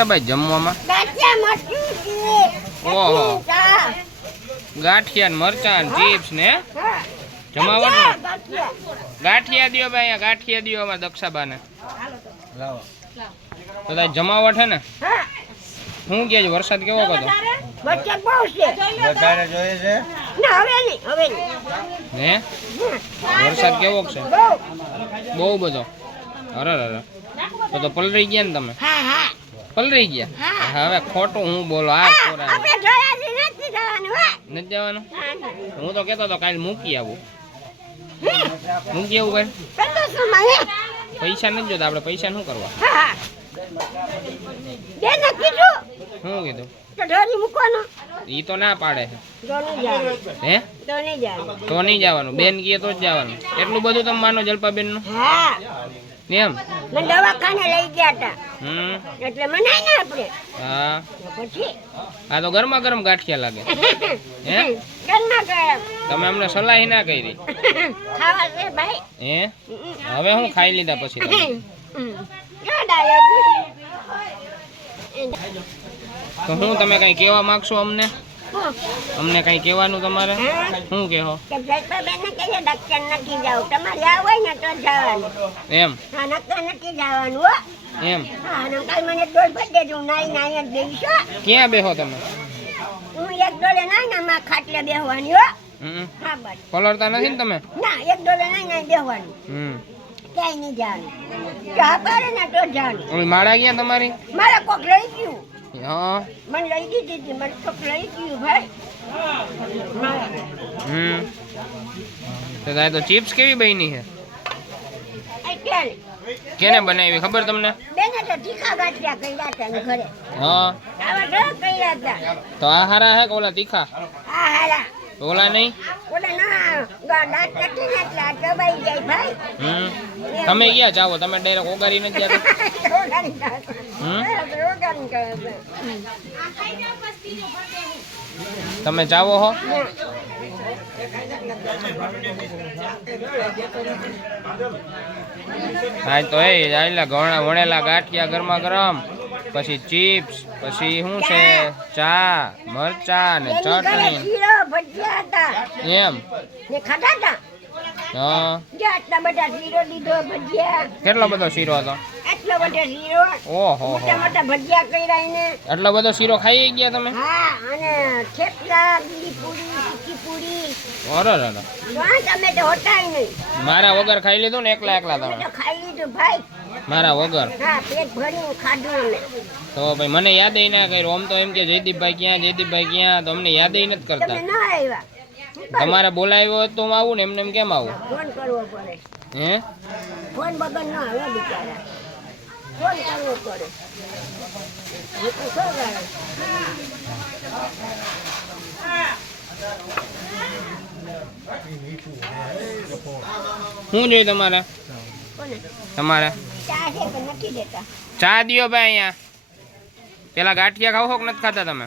ભાઈ જમવામાં ઓહો ગાંઠિયા મરચાં ચિપ્સ ને જમાવટ ગાંઠિયા દિયો ભાઈ અહીંયા ગાંઠિયા દિયો અમારે દક્ષાબાને તો તારી જમાવટ હે ને શું કે છે વરસાદ કેવો હતો વરસાદ બહુ છે વધારે જોઈએ છે ના હવે નહીં હે વરસાદ કેવો છે બહુ બધો અરે અરે તો પલરી ગયા ને તમે હા હા પલરી ગયા હવે ખોટું હું બોલો આ કોરા આપણે જોયાથી નથી જવાનું હો નથી જવાનું હું તો કહેતો હતો કાલે મૂકી આવું મૂકી આવું કાલે સંતોષમાં હે પૈસા નથી જોતા આપણે પૈસા શું કરવા હા હા બેન કીધું શું કીધું તો ઢોરી મૂકવાનો ઈ તો ના પાડે છે ઢોરી જવાનું હે તો નહીં જવાનું તો નહીં જવાનું બેન કહે તો જ જવાનું એટલું બધું તમે માનો જલપાબેન નું હા એમ મને દવાખાને લઈ ગયા હતા એટલે મનાય ને આપણે હા પછી આ તો ગરમા ગરમ ગાંઠિયા લાગે હે ગરમા ગરમ તમે અમને સલાહ ના કરી ખાવા છે ભાઈ હે હવે હું ખાઈ લીધા પછી તમે? યાદ આવ્યો તો હું તમે કઈ કહેવા માંગશો અમને અમને કઈ કહેવાનું તમારે શું કહો કે જયપાબેનને કહીએ ડોક્ટર નથી જાવ તમારે આવ હોય ને તો જવાનું એમ હા નકર નથી જવાનું હો એમ હા અને કાલ મને ડોલ ભરી દેજો નાઈ નાઈ જ દઈશો ક્યાં બેહો તમે હું એક ડોલે નાઈ ના માં ખાટલે બેહવાની હો હા બસ પલળતા નથી ને તમે ના એક ડોલે નાઈ નાઈ બેહવાનું ક્યાંય નહીં જવાનું ચા પાડે ને તો જવાનું ઓલી માળા ગયા તમારી મારા કોક લઈ ગયું હા મને લઈ દીધી હતી મને કોક લઈ ગયું ભાઈ તો તારે તો ચિપ્સ કેવી બની છે એટલે કેને બનાવી ખબર તમને બેને તો તીખા ગાંઠિયા કર્યા હતા ને ઘરે હા આવા ઘર કર્યા હતા તો આ હારા હે કે ઓલા તીખા હા હારા ઓલા નહીં ઓલા ના દાંત નથી ને એટલે આ દબાઈ જાય ભાઈ તમે ક્યાં જાવો તમે ડાયરેક્ટ ઓગારી નથી જતા તમે જાવો હો હા તો એ આયલા ઘણા વણેલા ગાંઠિયા ગરમા ગરમ પછી ચિપ્સ પછી શું છે ચા મરચા ને ચટણી એમ હા કેટલો બધો શીરો હતો ઓહો એટલો બધો શીરો ખાઈ ગયા તમે અરે મારા વગર ખાઈ લીધું ને એકલા એકલા તમે ખાઈ લીધું ભાઈ મારા વગર હા પેટ ભરીને ખાધું અમે તો ભાઈ મને યાદ ના કર્યું આમ તો એમ કે જયદીપભાઈ ક્યાં તો અમને યાદ નથી કરતા તમે ના આવ્યા તમારે બોલાવ્યો હોય તો હું આવું ને એમને એમ કેમ આવું ફોન કરવો પડે હે ફોન વગર ના આવે બિચારા ફોન કરવો પડે હું તો શું કરું શું જોઈએ તમારે તમારે ચા છે કે નથી દેતા ચા દિયો ભાઈ અહીંયા પેલા ગાંઠિયા ખાવ છો કે નથી ખાતા તમે